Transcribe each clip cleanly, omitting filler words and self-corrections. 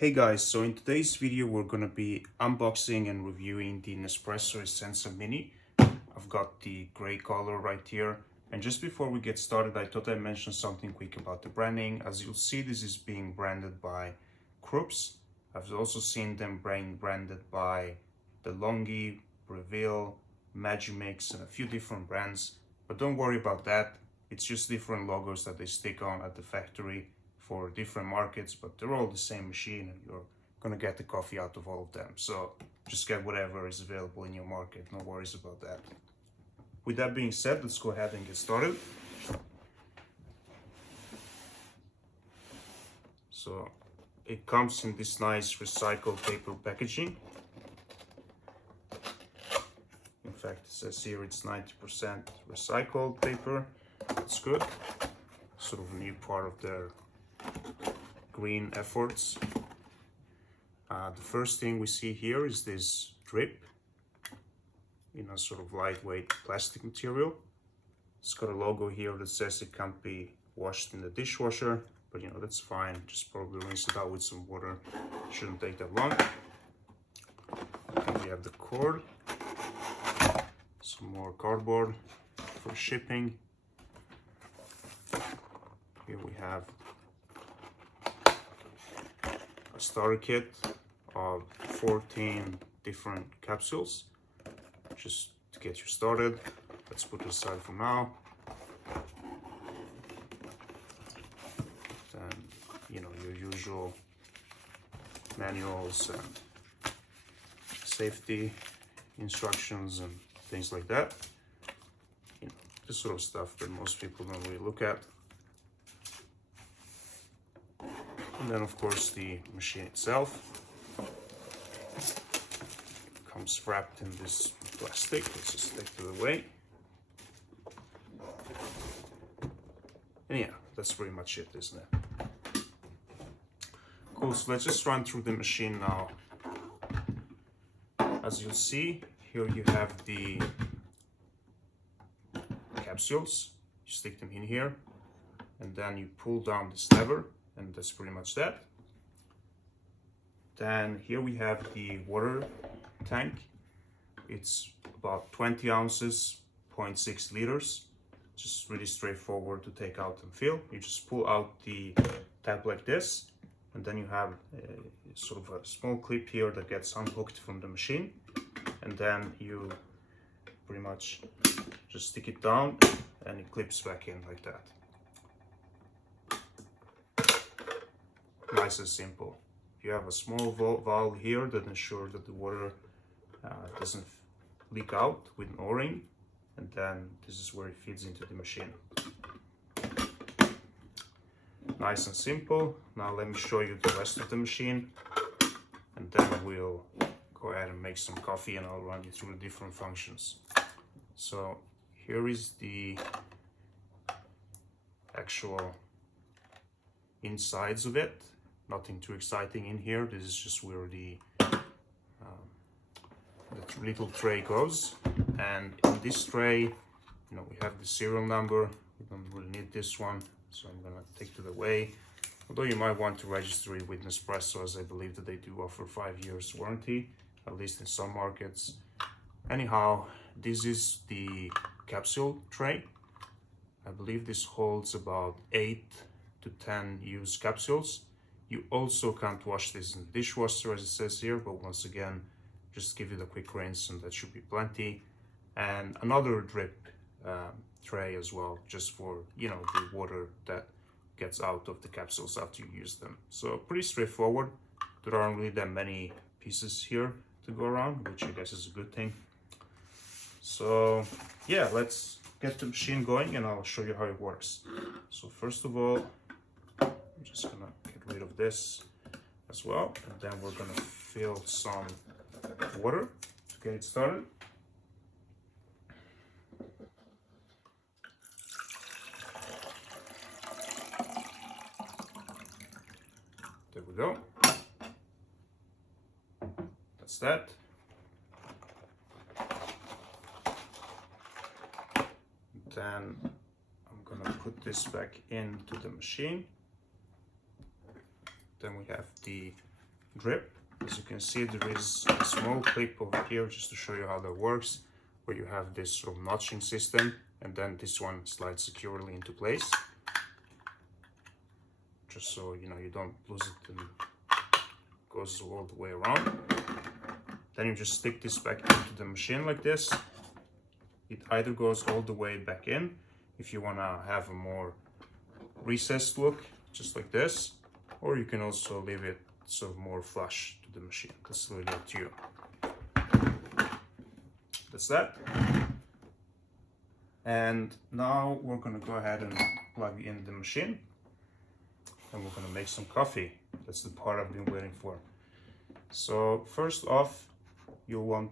Hey guys, so in today's video we're going to be unboxing and reviewing the Nespresso Essenza Mini. I've got the gray color right here, and just before we get started I thought I'd mention something quick about the branding. As you'll see, this is being branded by Krups. I've also seen them branded by DeLonghi, Breville, Magimix, and a few different brands, but don't worry about that. It's just different logos that they stick on at the factory for different markets, but they're all the same machine and you're gonna get the coffee out of all of them. So just get whatever is available in your market, no worries about that. With that being said, let's go ahead and get started. So it comes in this nice recycled paper packaging. In fact, it says here it's 90% recycled paper. That's good. Sort of a new part of their green efforts. The first thing we see here is this drip in a sort of lightweight plastic material. It's got a logo here that says it can't be washed in the dishwasher, but you know, that's fine. Just probably rinse it out with some water. Shouldn't take that long. And we have the cord, some more cardboard for shipping. Here we have a starter kit of 14 different capsules just to get you started. Let's put it aside for now. Then, you know, your usual manuals and safety instructions and things like that. You know, this sort of stuff that most people don't really look at. And then, of course, the machine itself comes wrapped in this plastic. Let's just take it away. And yeah, that's pretty much it, isn't it? Cool, so let's just run through the machine now. As you'll see, here you have the capsules. You stick them in here, and then you pull down this lever, and that's pretty much that. Then here we have the water tank. It's about 20 ounces, 0.6 liters. Just really straightforward to take out and fill. You just pull out the tap like this, and then you have sort of a small clip here that gets unhooked from the machine, and then you pretty much just stick it down and it clips back in like that. Nice and simple. You have a small valve here that ensures that the water doesn't leak out with an O-ring, and then this is where it feeds into the machine. Nice and simple. Now let me show you the rest of the machine, and then we'll go ahead and make some coffee and I'll run you through the different functions. So here is the actual insides of it. Nothing too exciting in here. This is just where the little tray goes. And in this tray, you know, we have the serial number. We don't really need this one, so I'm gonna take it away. Although you might want to register it with Nespresso, as I believe that they do offer 5 years warranty, at least in some markets. Anyhow, this is the capsule tray. I believe this holds about 8 to 10 used capsules. You also can't wash this in the dishwasher, as it says here, but once again, just give it a quick rinse and that should be plenty. And another drip tray as well, just for, you know, the water that gets out of the capsules after you use them. So pretty straightforward. There aren't really that many pieces here to go around, which I guess is a good thing. So yeah, let's get the machine going and I'll show you how it works. So first of all, I'm just gonna get rid of this as well, and then we're gonna fill some water to get it started. There we go. That's that. Then I'm gonna put this back into the machine. Then we have the drip. As you can see, there is a small clip over here just to show you how that works, where you have this sort of notching system, and then this one slides securely into place, just so you know you don't lose it and goes all the way around. Then you just stick this back into the machine like this. It either goes all the way back in if you want to have a more recessed look, just like this, or you can also leave it sort of more flush to the machine. That's really up to you. That's that. And now we're going to go ahead and plug in the machine, and we're going to make some coffee. That's the part I've been waiting for. So first off, we're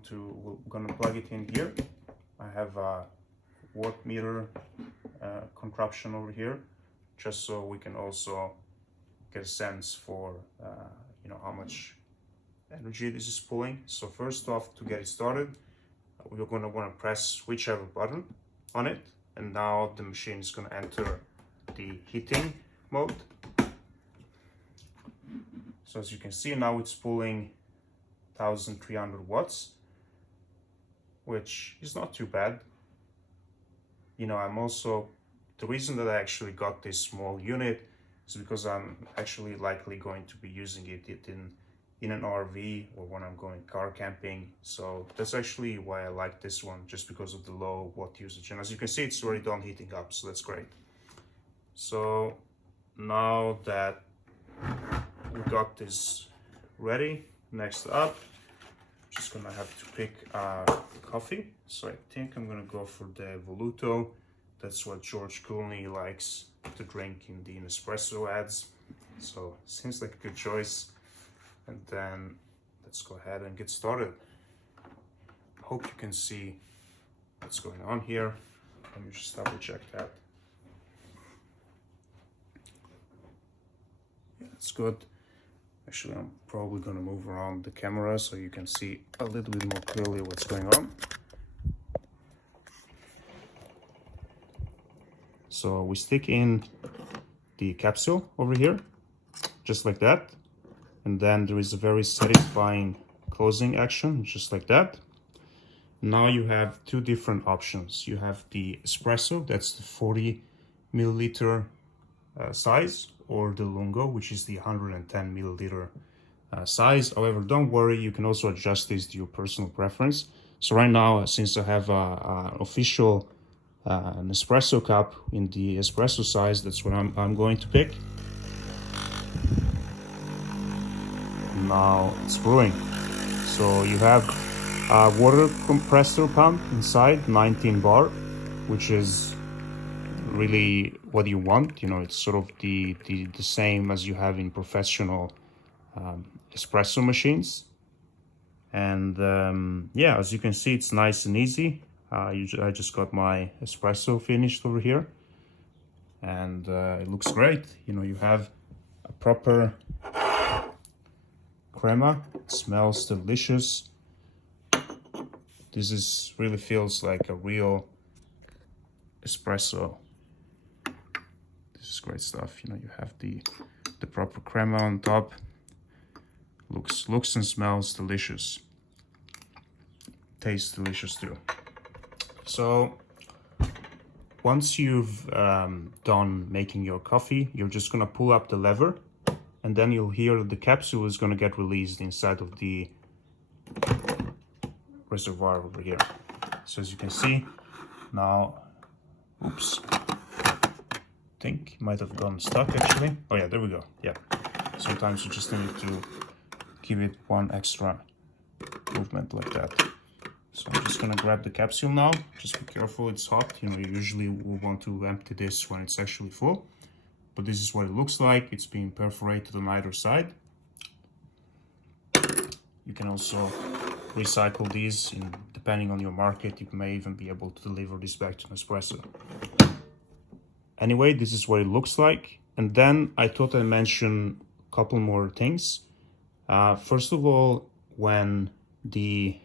going to plug it in here. I have a watt meter contraption over here, just so we can also get a sense for you know, how much energy this is pulling. So first off, to get it started, we're going to want to press whichever button on it, and now the machine is going to enter the heating mode. So as you can see, now it's pulling 1300 watts, which is not too bad. You know, the reason that I actually got this small unit is because I'm actually likely going to be using it in an RV or when I'm going car camping. So that's actually why I like this one, just because of the low watt usage. And as you can see, it's already done heating up, so that's great. So now that we got this ready, next up, I'm just gonna have to pick coffee. So I think I'm gonna go for the Voluto. That's what George Clooney likes to drink in the Nespresso ads. So seems like a good choice. And then let's go ahead and get started. Hope you can see what's going on here. Let me just double check that. Yeah, that's good. Actually, I'm probably gonna move around the camera so you can see a little bit more clearly what's going on. So we stick in the capsule over here, just like that. And then there is a very satisfying closing action, just like that. Now you have two different options. You have the espresso, that's the 40 milliliter size, or the lungo, which is the 110 milliliter size. However, don't worry, you can also adjust this to your personal preference. So right now, since I have an official an espresso cup in the espresso size, that's what I'm going to pick. Now it's brewing. So you have a water compressor pump inside, 19 bar, which is really what you want. You know, it's sort of the same as you have in professional espresso machines. And yeah, as you can see, it's nice and easy. I just got my espresso finished over here, and it looks great. You know, you have a proper crema. It smells delicious. This really feels like a real espresso. This is great stuff. You know, you have the proper crema on top. Looks and smells delicious. Tastes delicious too. So once you've done making your coffee, you're just gonna pull up the lever, and then you'll hear the capsule is gonna get released inside of the reservoir over here. So as you can see now, oops, I think it might have gotten stuck actually. Oh yeah, there we go. Yeah, sometimes you just need to give it one extra movement like that. So I'm just gonna grab the capsule now. Just be careful, it's hot. You know, you usually will want to empty this when it's actually full. But this is what it looks like. It's being perforated on either side. You can also recycle these, depending on your market. You may even be able to deliver this back to Nespresso. Anyway, this is what it looks like. And then I thought I'd mention a couple more things. First of all, when the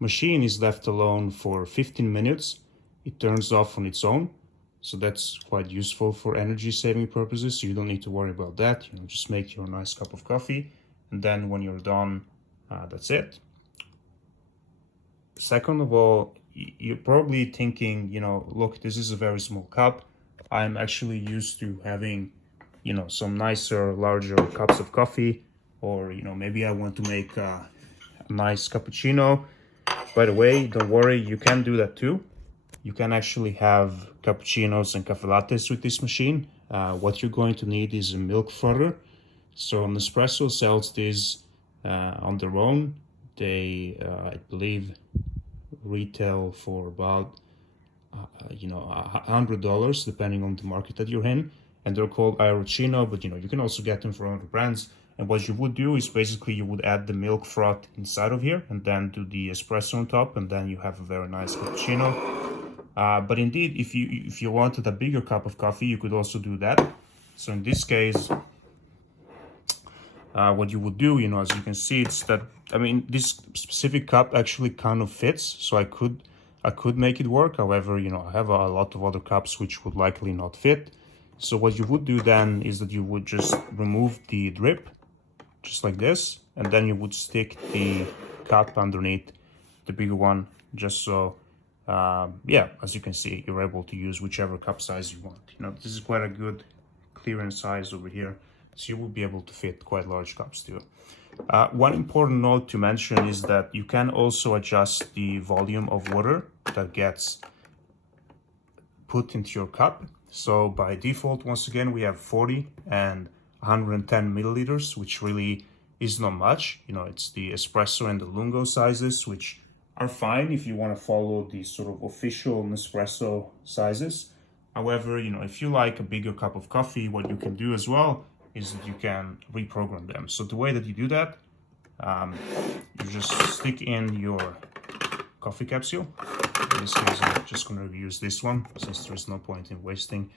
machine is left alone for 15 minutes, it turns off on its own. So that's quite useful for energy saving purposes. So you don't need to worry about that. You know, just make your nice cup of coffee and then when you're done, that's it. Second of all, you're probably thinking, you know, look, this is a very small cup. I'm actually used to having, you know, some nicer, larger cups of coffee, or, you know, maybe I want to make a nice cappuccino. By the way, don't worry, you can do that too. You can actually have cappuccinos and cafe lattes with this machine. What you're going to need is a milk frother. So Nespresso sells this on their own. They, I believe, retail for about you know, $100 depending on the market that you're in, and they're called Aerochino, but you know, you can also get them from other brands. And what you would do is basically you would add the milk froth inside of here and then do the espresso on top, and then you have a very nice cappuccino. But indeed, if you wanted a bigger cup of coffee, you could also do that. So in this case, what you would do, you know, as you can see, it's that, I mean, this specific cup actually kind of fits, so I could make it work. However, you know, I have a lot of other cups which would likely not fit. So what you would do then is that you would just remove the drip, just like this, and then you would stick the cup underneath the bigger one, just so, yeah, as you can see, you're able to use whichever cup size you want. You know, this is quite a good clearance size over here, so you will be able to fit quite large cups too. One important note to mention is that you can also adjust the volume of water that gets put into your cup. So by default, once again, we have 40 and 110 milliliters, which really is not much. You know, it's the espresso and the lungo sizes, which are fine if you want to follow the sort of official Nespresso sizes. However, you know, if you like a bigger cup of coffee, what you can do as well is that you can reprogram them. So the way that you do that, you just stick in your coffee capsule. In this case, I'm just going to use this one since there's no point in wasting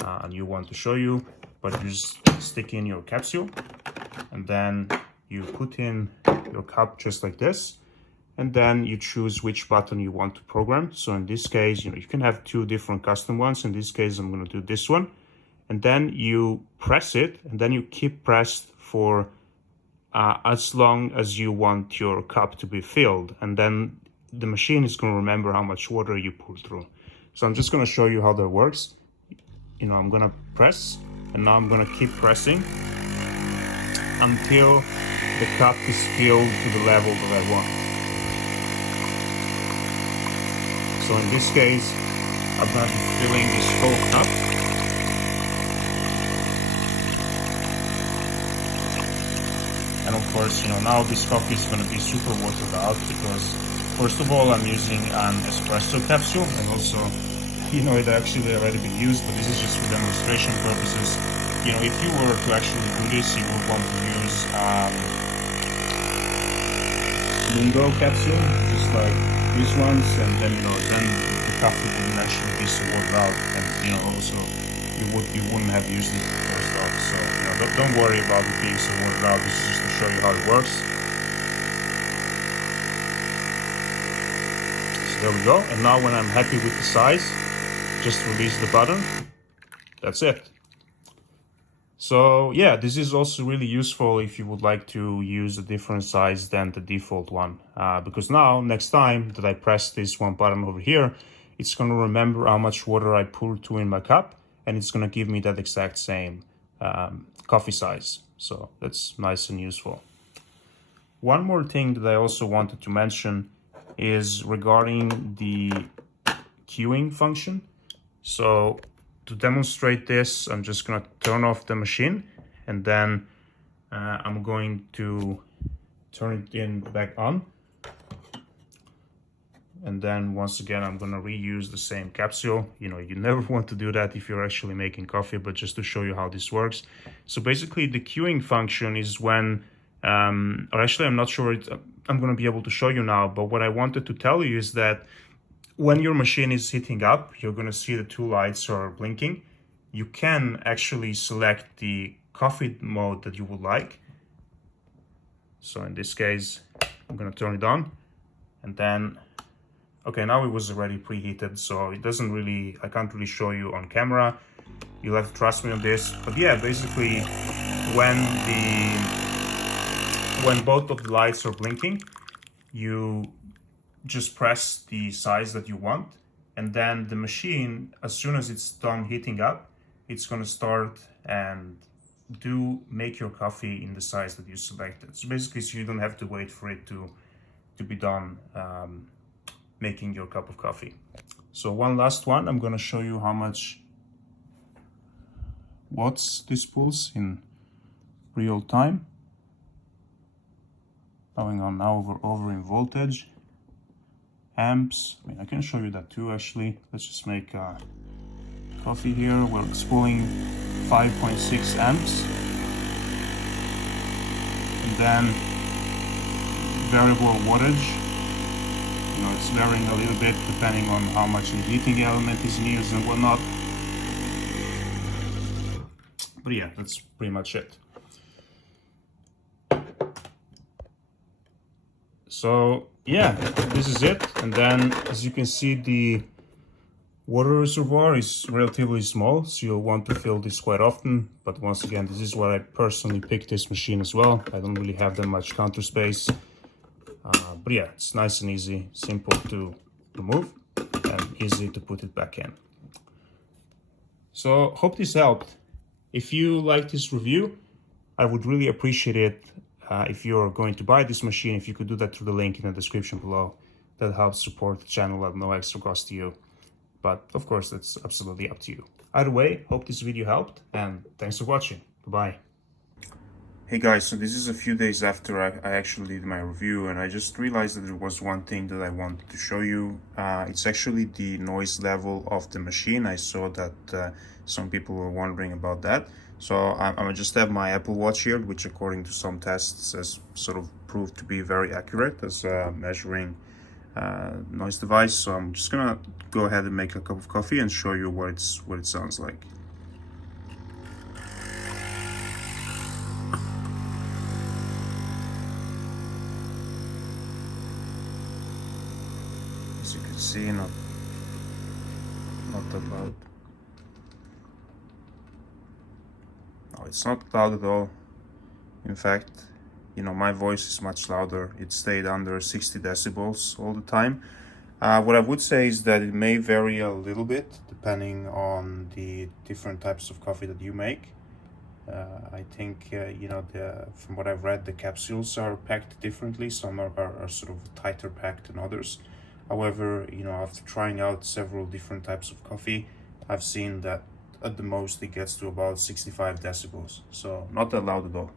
a new one to show you. But you just stick in your capsule, and then you put in your cup just like this, and then you choose which button you want to program. So in this case, you know, you can have two different custom ones. In this case, I'm going to do this one, and then you press it, and then you keep pressed for as long as you want your cup to be filled, and then the machine is going to remember how much water you pull through. So I'm just going to show you how that works. You know, I'm going to press, and now I'm going to keep pressing until the cup is filled to the level that I want. So in this case, I'm going to be filling this whole cup. And of course, you know, now this coffee is going to be super watered out because, first of all, I'm using an espresso capsule, and also, you know, it actually already been used, but this is just for demonstration purposes. You know, if you were to actually do this, you would want to use Lungo capsule, just like these ones, and then, you know, then the coffee wouldn't actually be so watered out, and, you know, also you wouldn't have used it first off. So, you know, don't worry about it being so watered out. This is just to show you how it works. So there we go. And now when I'm happy with the size, just release the button. That's it. So yeah, this is also really useful if you would like to use a different size than the default one, because now next time that I press this one button over here, it's going to remember how much water I poured to in my cup, and it's going to give me that exact same coffee size. So that's nice and useful. One more thing that I also wanted to mention is regarding the queuing function. So to demonstrate this, I'm just going to turn off the machine, and then I'm going to turn it back on. And then once again, I'm going to reuse the same capsule. You know, you never want to do that if you're actually making coffee, but just to show you how this works. So basically the queuing function is when, or actually I'm not sure I'm going to be able to show you now, but what I wanted to tell you is that when your machine is heating up, you're going to see the two lights are blinking. You can actually select the coffee mode that you would like. So in this case, I'm going to turn it on, and then, okay, now it was already preheated, so it doesn't really, I can't really show you on camera. You'll have to trust me on this. But yeah, basically when when both of the lights are blinking, you just press the size that you want, and then the machine, as soon as it's done heating up, it's going to start and make your coffee in the size that you selected. So basically, so you don't have to wait for it to be done making your cup of coffee. So one last one, I'm going to show you how much watts this pulls in real time. Going on now over in voltage, amps. I mean, I can show you that too actually. Let's just make coffee here where it's pulling 5.6 amps. And then variable wattage. You know, it's varying a little bit depending on how much the heating element is used and whatnot. But yeah, that's pretty much it. So yeah, this is it. And then as you can see, the water reservoir is relatively small, so you'll want to fill this quite often. But once again, this is where I personally picked this machine as well. I don't really have that much counter space. But yeah, it's nice and easy, simple to remove and easy to put it back in. So hope this helped. If you like this review, I would really appreciate it if you're going to buy this machine, if you could do that through the link in the description below. That helps support the channel at no extra cost to you. But of course, that's absolutely up to you. Either way, hope this video helped, and thanks for watching. Bye-bye. Hey guys, so this is a few days after I actually did my review, and I just realized that there was one thing that I wanted to show you. It's actually the noise level of the machine. I saw that some people were wondering about that. So I just have my Apple Watch here, which according to some tests has sort of proved to be very accurate as a measuring noise device. So I'm just gonna go ahead and make a cup of coffee and show you what it sounds like. As you can see, not that loud. No, it's not loud at all. In fact, you know, my voice is much louder. It stayed under 60 decibels all the time. What I would say is that it may vary a little bit depending on the different types of coffee that you make. I think, you know, from what I've read, the capsules are packed differently. Some are sort of tighter packed than others. However, you know, after trying out several different types of coffee, I've seen that at the most it gets to about 65 decibels. So not that loud at all.